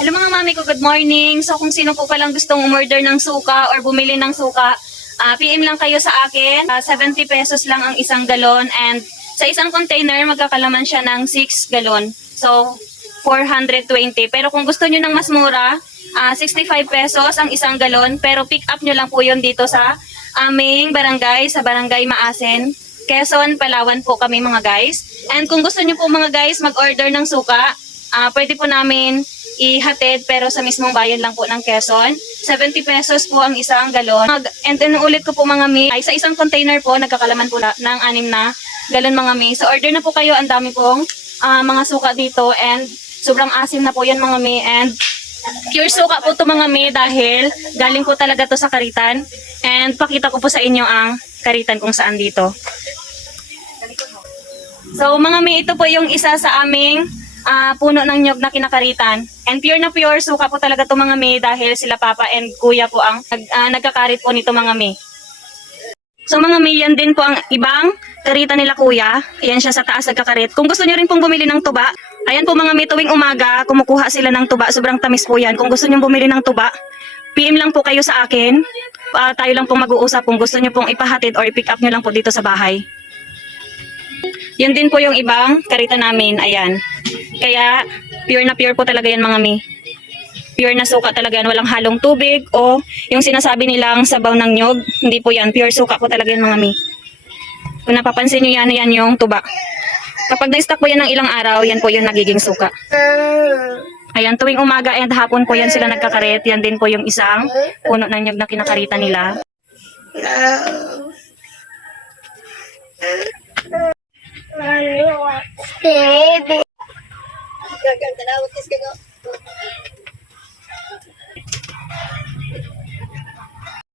Hello mga mami ko, good morning. So kung sino po palang gustong umorder ng suka or bumili ng suka, ah, PM lang kayo sa akin. Ah, 70 pesos lang ang isang galon and sa isang container magkakalaman siya ng 6 galon. So 420. Pero kung gusto nyo ng mas mura, ah, 65 pesos ang isang galon. Pero pick up nyo lang po yun dito sa aming barangay, sa barangay Maasen. Quezon, Palawan po kami mga guys. And kung gusto nyo po mga guys mag-order ng suka, ah, pwede po namin ihatid pero sa mismong bayan lang po ng Quezon. 70 pesos po ang isang galon. Mag, and then ulit ko po mga mi, ay sa isang container po nagkakalaman po na, ng anim na galon mga mi. So order na po kayo, ang dami pong ah, mga suka dito and sobrang asim na po yan mga mi and pure suka po to mga mi dahil galing po talaga to sa Karitan and pakita ko po sa inyo ang Karitan kung saan dito. So mga mi, ito po yung isa sa aming ah, puno ng nyog na kinakaritan. And pure na pure, suka po talaga to mga mi dahil sila papa and kuya po ang nag, ah, nagkakarit po nito mga mi. So mga mi, yan din po ang ibang karita nila kuya. Ayan siya sa taas nagkakarit. Kung gusto niyo rin pong bumili ng tuba, ayan po mga mi, tuwing umaga, kumukuha sila ng tuba. Sobrang tamis po yan. Kung gusto niyo bumili ng tuba, PM lang po kayo sa akin. Ah, tayo lang pong mag-uusap kung gusto niyo pong ipahatid or i-pick up niyo lang po dito sa bahay. Yan din po yung ibang karita namin. Ayan. Kaya, pure na pure po talaga yan mga mi. Pure na suka talaga yan. Walang halong tubig o yung sinasabi nilang sabaw ng nyog. Hindi po yan. Pure suka po talaga yan mga mi. Kung napapansin nyo yan, yan yung tuba. Kapag na-stock po yan ng ilang araw, yan po yung nagiging suka. Ayan, tuwing umaga and hapon po yan sila nagkakarit. Yan din po yung isang puno ng nyog na kinakarita nila. Baby. Gagang tanawag kasi ka